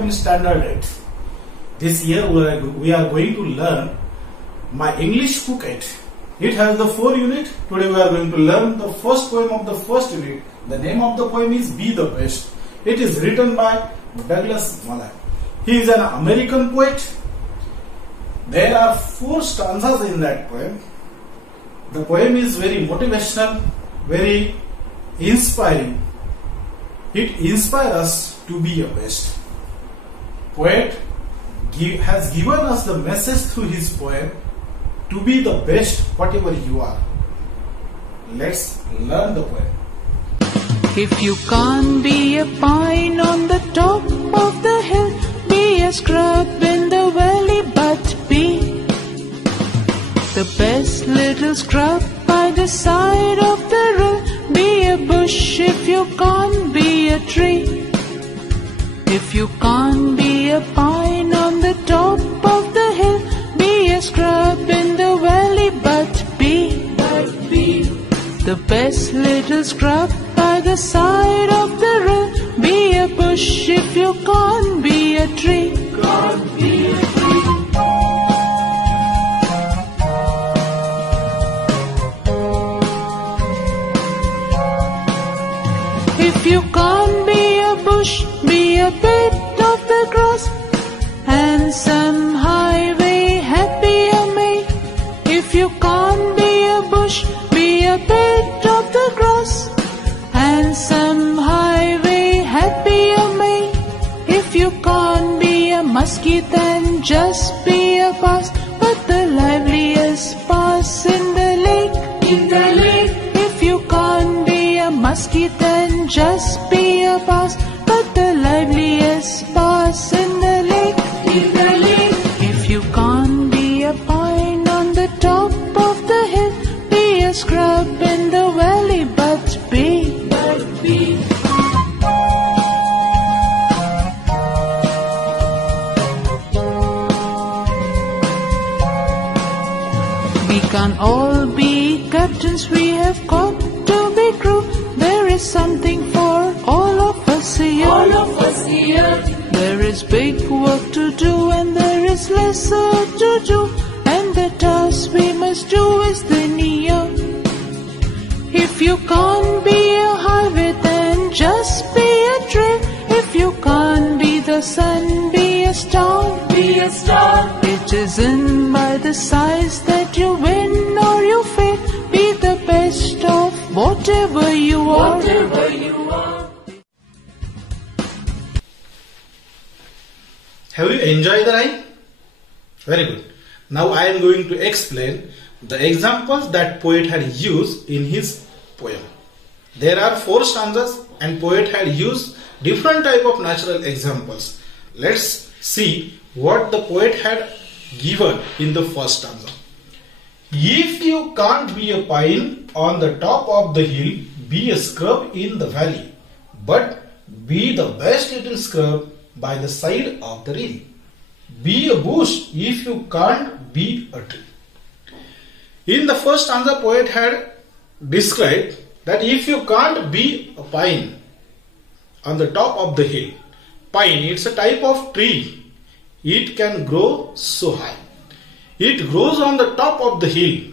poem is Standard 8. This year we are going to learn my English Book 8. It has the 4 units. Today we are going to learn the first poem of the first unit. The name of the poem is Be the Best. It is written by Douglas Mackay. He is an American poet. There are 4 stanzas in that poem. The poem is very motivational, very inspiring. It inspires us to be a best. Poet has given us the message through his poem to be the best whatever you are. Let's learn the poem. If you can't be a pine on the top of the hill, be a scrub in the valley, but be the best little scrub by the side of the rill. Be a bush if you can't be a tree. If you can't be a pine on the top of the hill, be a scrub in the valley, but be the best little scrub by the side of the rill. Be a bush if you can't be a tree. Can't be a tree. If you can't be a bush, be a bit of the grass, and some highway happier may. If you can't be a bush, be a bit of the grass, and some highway happier may. If you can't be a muskie, then just be a bass, but the liveliest bass in the lake. In the lake. If you can't be a muskie, then just be a bass, but the liveliest bass in the lake. In the lake. If you can't be a pine on the top of the hill, be a scrub in the valley, but be. We can't all be captains, we have got to be crew. There is something for all of us here. All of us here. There is big work to do and there is lesser to do, and the task we must do is the near. If you can't be a highway, then just be a trail. If you can't be the sun, be a star. Be a star. It isn't by the size that you win or you fail. Be the best of whatever you are. Whatever you are. Have you enjoyed the rhyme? Very good. Now I am going to explain the examples that poet had used in his poem. There are 4 stanzas and poet had used different type of natural examples. Let's see what the poet had given in the first stanza. If you can't be a pine on the top of the hill, be a scrub in the valley, but be the best little scrub by the side of the rill. Be a bush if you can't be a tree. In the first stanza, poet had described that if you can't be a pine on the top of the hill, pine, it's a type of tree. It can grow so high. It grows on the top of the hill.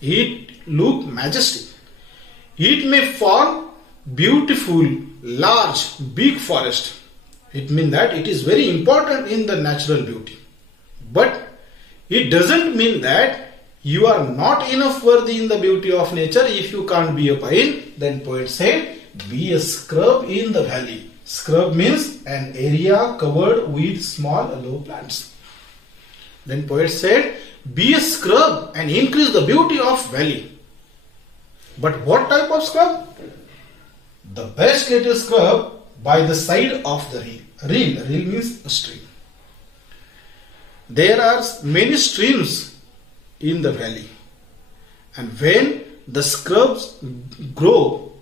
It looks majestic. It may form beautiful, large, big forest. It means that it is very important in the natural beauty. But it doesn't mean that you are not enough worthy in the beauty of nature. If you can't be a pine, then poet said, be a scrub in the valley. Scrub means an area covered with small low plants. Then poet said, be a scrub and increase the beauty of valley. But what type of scrub? The best little scrub by the side of the rill. Rill means a stream. There are many streams in the valley, and when the scrubs grow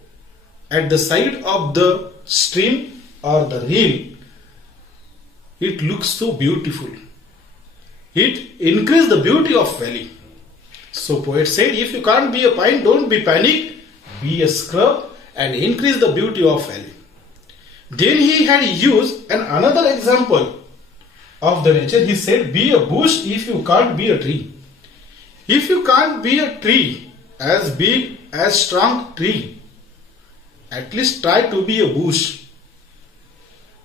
at the side of the stream or the rill, it looks so beautiful. It increases the beauty of valley. So poet said, if you can't be a pine, don't be panic, be a scrub and increase the beauty of valley. Then he had used another example of the nature. He said, be a bush if you can't be a tree. If you can't be a tree, as big as strong tree, at least try to be a bush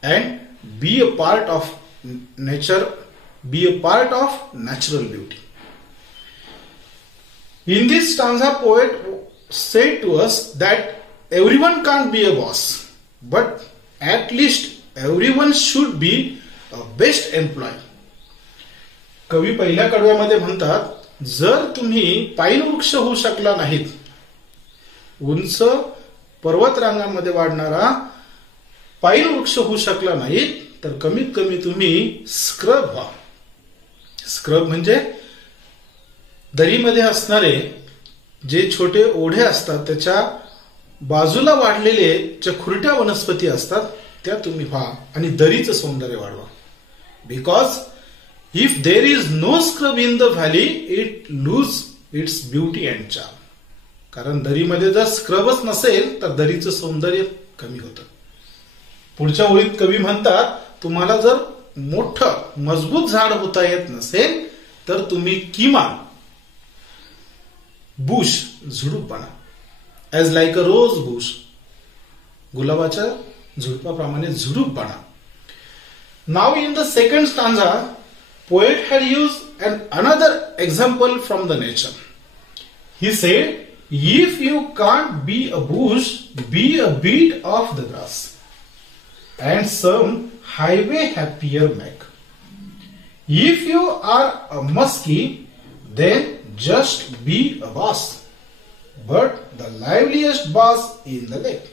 and be a part of nature, be a part of natural beauty. In this stanza, poet said to us that everyone can't be a boss, but at least everyone should be a best employee. कवी पहिल्या कडव्यामध्ये म्हणतात, जर तुम्ही pine वृक्ष होऊ शकला नाहीत, उंच पर्वतरांगांमध्ये वाढणारा पाईन वृक्ष होऊ शकला नाहीत, तर कमीत कमी तुम्ही स्क्रब व्हा. स्क्रब म्हणजे दरीमध्ये असणारे जे छोटे ओढे असतात त्याच्या बाजूला वाढलेले ज्या खुरट्या वनस्पती असतात त्या तुम्ही व्हा आणि दरीचं सौंदर्य वाढवा. Because if there is no scrub in the valley, it lose its beauty and charm. कारण दरीमध्ये जर स्क्रबच नसेल तर दरीचं सौंदर्य कमी होतं. पुढच्या ओळीत कवी म्हणतात, तुम्हाला जर मोठं मजबूत झाड होता येत नसेल तर तुम्ही किमान बुश, झुडूप बना. As like a rose bush, गुलाबाच्या झुडपाप्रमाणे झुडूप बना. नाव in the second stanza, poet had used another example from the nature. He said, if you can't be a bush, be a bit of the grass, and some highway happier make. If you are a muskie, then just be a bass, but the liveliest bass in the lake.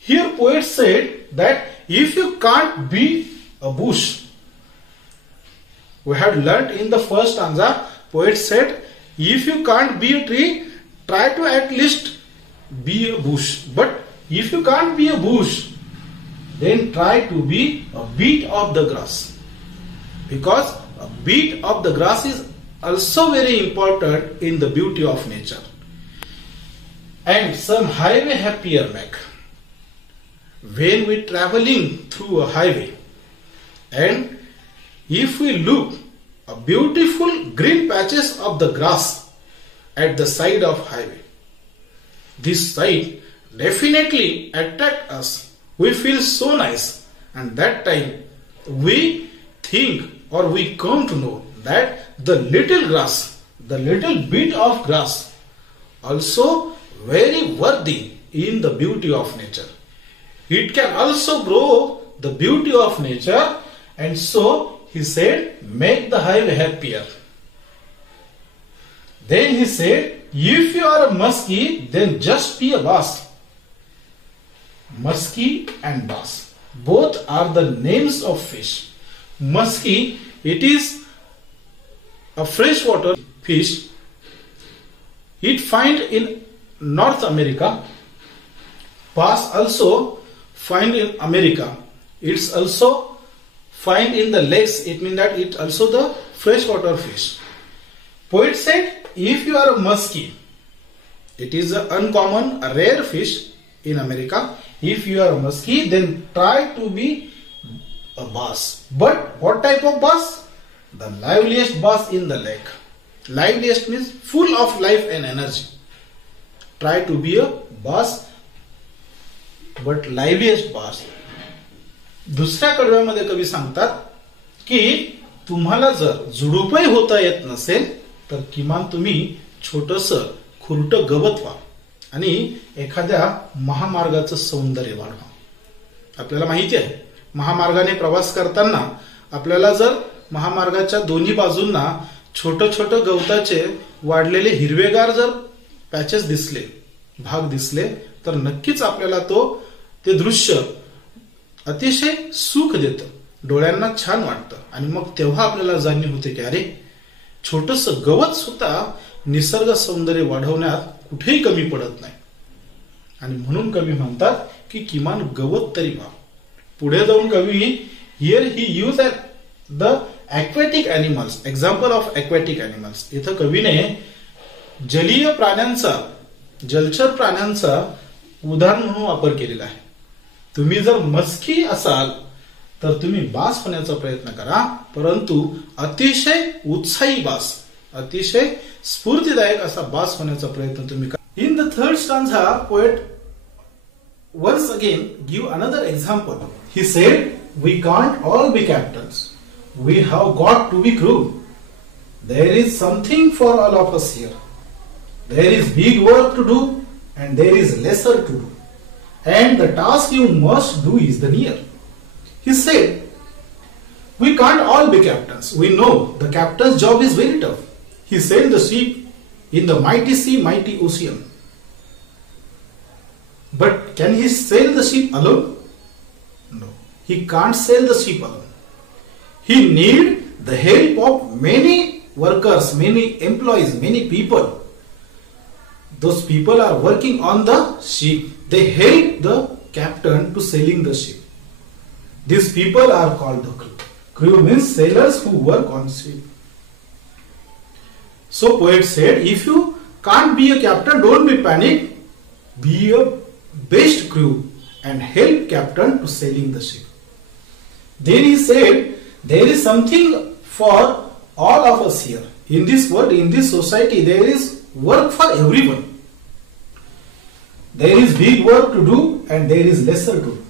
Here poet said that if you can't be a bush, we had learnt in the first stanza, poet said, if you can't be a tree, try to at least be a bush. But if you can't be a bush, then try to be a bit of the grass. Because a bit of the grass is also very important in the beauty of nature. And some highway happier make. When we traveling through a highway, and if we look a beautiful green patches of the grass at the side of highway, this sight definitely attract us. We feel so nice, and that time we think or we come to know that the little grass, the little bit of grass also very worthy in the beauty of nature. It can also grow the beauty of nature, and so he said, make the highway happier. Then he said, if you are a muskie, then just be a bass. Muskie and bass, both are the names of fish. Muskie, it is a freshwater fish. It find in North America. Bass also find in America. It's also find in the lakes. It means that it's also the freshwater fish. Poet said, if you are a muskie, it is an uncommon, a rare fish in America. If you are a muskie, then try to be a bass. But what type of bass? The liveliest bass in the lake. Liveliest means full of life and energy. Try to be a bass, but liveliest bass. दुसऱ्या कडव्यामध्ये कवी सांगतात की तुम्हाला जर झुडूपही होता येत नसेल तर किमान तुम्ही छोटंसं खुरटं गवत व्हा आणि एखाद्या महामार्गाचं सौंदर्य वाढवा. आपल्याला माहिती आहे, महामार्गाने प्रवास करताना आपल्याला जर महामार्गाच्या दोन्ही बाजूंना छोटं छोटं गवताचे वाढलेले हिरवेगार जर पॅचेस दिसले, भाग दिसले, तर नक्कीच आपल्याला ते दृश्य अतिशय सुख देतं, डोळ्यांना छान वाटतं. आणि मग तेव्हा आपल्याला जाणीव होते की अरे, छोटंसं गवत सुद्धा निसर्ग सौंदर्य वाढवण्यात कुठेही कमी पडत नाही. आणि म्हणून कवी म्हणतात की किमान गवत तरी व्हा. पुढे जाऊन कवी here he use the aquatic animals, example of aquatic animals. इथं कवीने जलीय प्राण्यांचा, जलचर प्राण्यांचा उदाहरण म्हणून वापर केलेला आहे. तुम्ही जर मस्की असाल तर तुम्ही बास होण्याचा प्रयत्न करा, परंतु अतिशय उत्साही बास, अतिशय स्फूर्तिदायक असा बास होण्याचा प्रयत्न तुम्ही करा. In the third stanza poet once again give another example. He said, we can't all be captains. We have got to be crew. There is something for all of us here. There is big work to do and there is lesser to do. And the task you must do is the near. He said, we can't all be captains. We know the captain's job is very tough. He sailed the ship in the mighty sea, mighty ocean. But can he sail the ship alone? No. He can't sail the ship alone. He needs the help of many workers, many employees, many people. Those people are working on the ship. They help the captain to sailing the ship. These people are called the crew. Crew means sailors who work on ship. So poet said, if you can't be a captain, don't be panic. Be a best crew and help captain to sailing the ship. Then he said, there is something for all of us here. In this world, in this society, there is work for everyone. There is big work to do and there is lesser to do.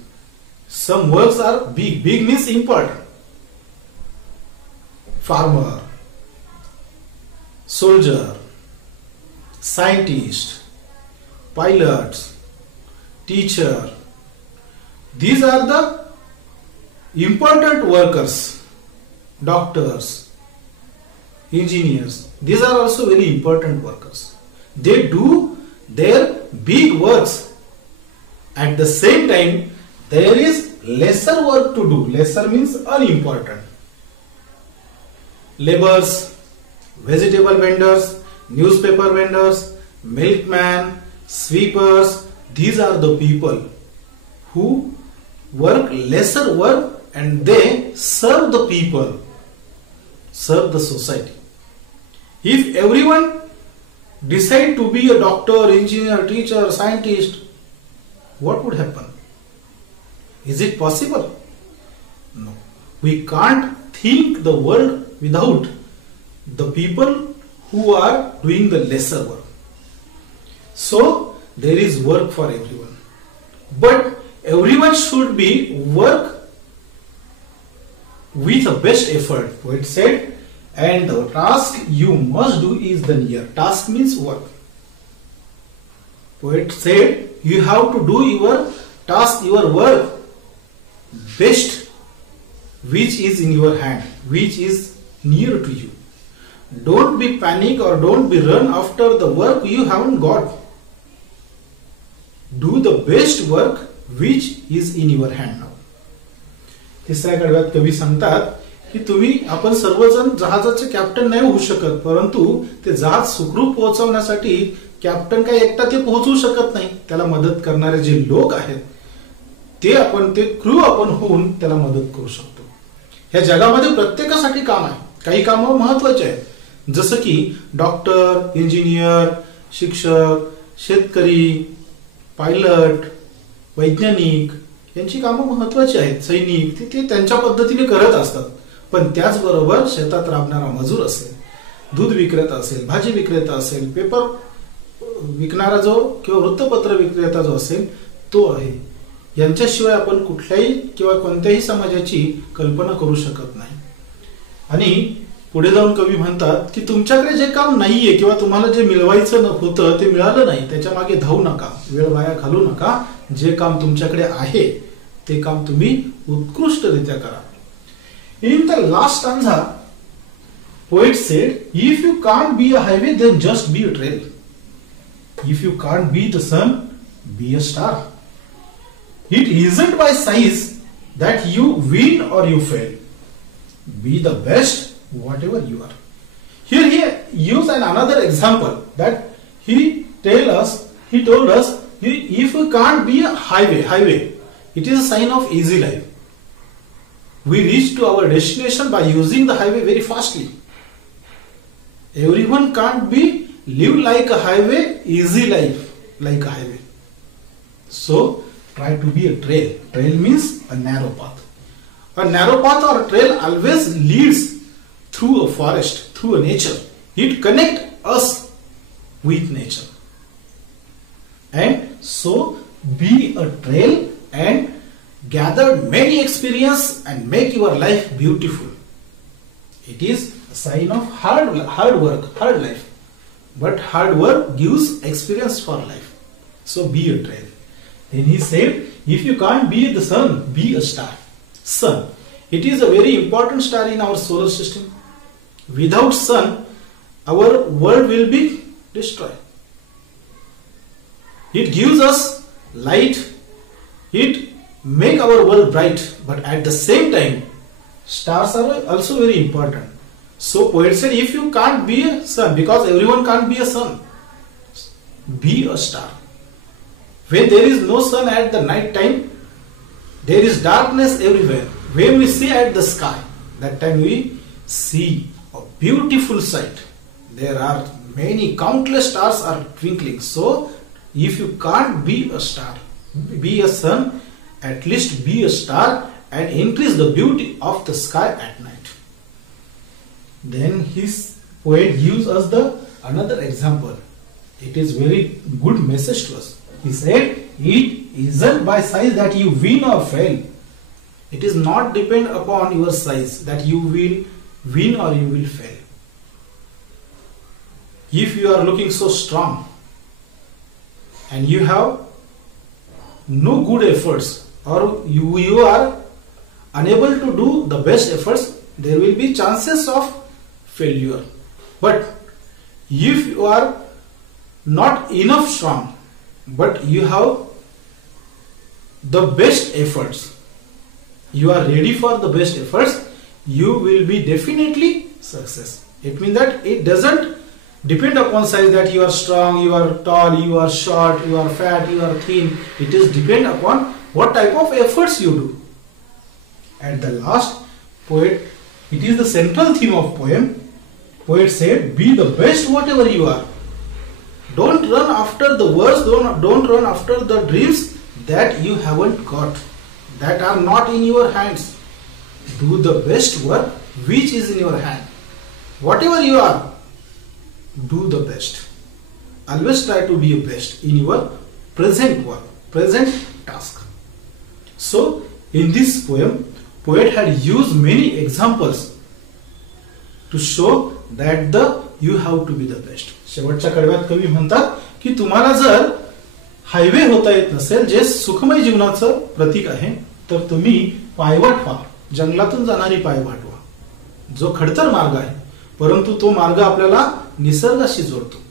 Some works are big. Big means important. Farmer, soldier, scientist, pilots, teacher. These are the important workers. Doctors, engineers. These are also very important workers. They do their big works. At the same time, there is lesser work to do. Lesser means unimportant. Laborers, vegetable vendors, newspaper vendors, milkman, sweepers. These are the people who work lesser work and they serve the people, serve the society. If everyone decide to be a doctor, engineer, teacher, scientist, what would happen? Is it possible? No. We can't think the world without the people who are doing the lesser work. So there is work for everyone. But everyone should be work with the best effort. Poet said, and the task you must do is the near. Task means work. Poet said, you have to do your task, your work best, which is in your hand, which is near to you. Don't be panic or don't be run after the work you haven't got. Do the best work which is in your hand now. तिसऱ्या कडव्यात कवी सांगतात की तुम्ही आपण सर्वजण जहाजाचे captain नाही होऊ शकत, परंतु ते जहाज सुखरूप पोहोचवण्यासाठी कॅप्टन काही एकटा ते पोहोचवू शकत नाही. त्याला मदत करणारे जे लोक आहेत ते क्रू आपण होऊन त्याला मदत करू शकतो. ह्या जगामध्ये प्रत्येकासाठी काम आहे. काही कामं महत्वाचे आहेत, जसं की डॉक्टर, इंजिनियर, शिक्षक, शेतकरी, पायलट, वैज्ञानिक यांची कामं महत्वाची आहेत. सैनिक ते त्यांच्या पद्धतीने करत असतात. पण त्याचबरोबर शेतात राबणारा मजूर असेल, दूध विक्रेता असेल, भाजी विक्रेता असेल, पेपर विकणारा जो किंवा वृत्तपत्र विक्रेता जो असेल तो आहे. यांच्याशिवाय आपण कुठल्याही किंवा कोणत्याही समाजाची कल्पना करू शकत नाही. आणि पुढे जाऊन कवी म्हणतात की तुमच्याकडे जे काम नाहीये किंवा तुम्हाला जे मिळवायचं होतं ते मिळालं नाही, त्याच्या मागे धावू नका, वेळ वाया घालू नका. जे काम तुमच्याकडे आहे ते काम तुम्ही उत्कृष्टरित्या करा. In the last stanza poet said, if you can't be a highway then just be a trail. If you can't be the sun, be a star. It isn't by size that you win or you fail. Be the best whatever you are. Here he used another example that he told us if we can't be a highway, it is a sign of easy life. We reach to our destination by using the highway very fastly. Everyone can't live like a highway, easy life like a highway. So try to be a trail. Trail means a narrow path. A narrow path or a trail always leads through a forest, through a nature. It connects us with nature. And so be a trail and gather many experience and make your life beautiful. It is a sign of hard work, hard life. But hard work gives experience for life. So be a trail. Then he said, if you can't be the sun, be a star. Sun. It is a very important star in our solar system. Without sun, our world will be destroyed. It gives us light. It makes our world bright. But at the same time, stars are also very important. So poet said, if you can't be a sun, because everyone can't be a sun, be a star. When there is no sun at the night time, there is darkness everywhere. When we see at the sky, that time we see a beautiful sight. There are many, countless stars are twinkling. So if you can't be a star, be a sun, at least be a star and increase the beauty of the sky at night. Then his poet gives us another example. It is very good message to us. He said, it isn't by size that you win or fail. It is not depend upon your size that you will win or you will fail. If you are looking so strong and you have no good efforts or you are unable to do the best efforts, there will be chances of failure. But if you are not enough strong, but you have the best efforts, you are ready for the best efforts, you will be definitely success. It means that it doesn't depend upon size that you are strong, you are tall, you are short, you are fat, you are thin. It is depend upon what type of efforts you do. At the last, poet, it is the central theme of poem. Poet said, be the best whatever you are. Don't run after the words, don't run after the dreams that you haven't got, that are not in your hands. Do the best work which is in your hand. Whatever you are, do the best. Always try to be best in your present work, present task. So, in this poem, poet had used many examples to show that you have to be the best. शेवटच्या कडव्यात कवी म्हणतात की तुम्हाला जर highway होता येत नसेल, जे सुखमय जीवनाचं प्रतीक आहे, तर तुम्ही पायवाट व्हा, जंगलातून जाणारी पायवाट व्हा. जो खडतर मार्ग आहे, परंतु तो मार्ग आपल्याला निसर्गाशी जोडतो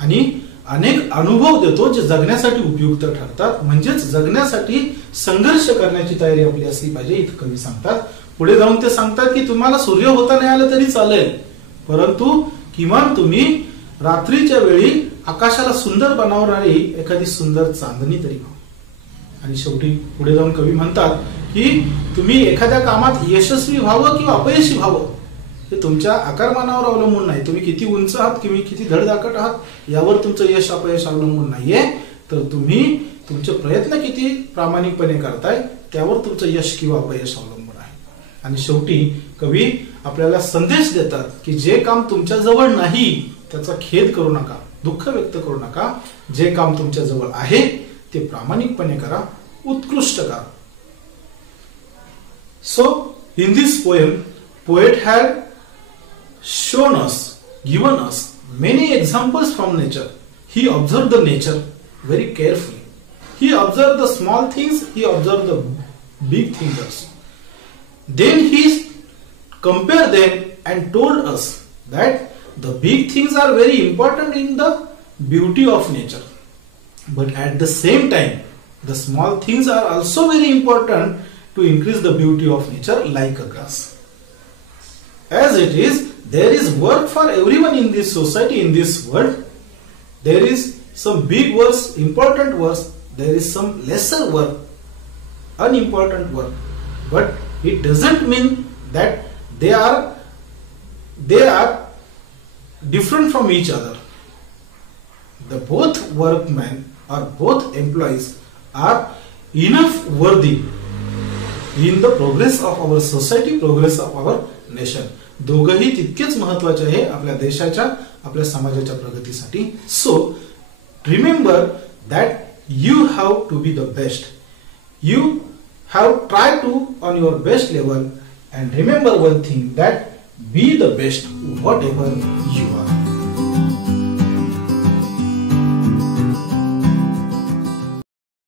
आणि अनेक अनुभव देतो जे जगण्यासाठी उपयुक्त ठरतात. म्हणजेच जगण्यासाठी संघर्ष करण्याची तयारी आपली असली पाहिजे, इथे कवी सांगतात. पुढे जाऊन ते सांगतात की तुम्हाला सूर्य होता नाही आलं तरी चालेल, परंतु किमान तुम्ही रात्रीच्या वेळी आकाशाला सुंदर बनवणारी एखादी सुंदर चांदणी तरी व्हा. आणि शेवटी पुढे जाऊन कवी म्हणतात की तुम्ही एखाद्या कामात यशस्वी व्हावं किंवा अपयशी व्हावं हे तुमच्या आकारमानावर अवलंबून नाही. तुम्ही किती उंच आहात, तुम्ही किती धडधाकट आहात यावर तुमचं यश अपयश अवलंबून नाहीये, तर तुम्ही तुमचे प्रयत्न किती प्रामाणिकपणे करताय त्यावर तुमचं यश किंवा अपयश अवलंबून आहे. आणि शेवटी कवी आपल्याला संदेश देतात की जे काम तुमच्या जवळ नाही त्याचा खेद करू नका, दुःख व्यक्त करू नका. जे काम तुमच्या जवळ आहे ते प्रामाणिकपणे करा, उत्कृष्ट करा. So in this poem, poet had shown us, given us many examples from nature. He observed the nature very carefully. He observed the small things, he observed the big things also. Then he compared them and told us that the big things are very important in the beauty of nature. But at the same time, the small things are also very important to increase the beauty of nature, like a grass. As it is, there is work for everyone in this society, in this world. There is some big works, important works. There is some lesser work, unimportant work. But it doesn't mean that they are different from each other. The both workmen or both employees are enough worthy in the progress of our society, progress of our nation. दोघंही तितकेच महत्वाचे आहे आपल्या देशाच्या, आपल्या समाजाच्या प्रगतीसाठी. So remember that you have to be the best. You have tried to on your best level, and remember one thing, that be the best whatever you are.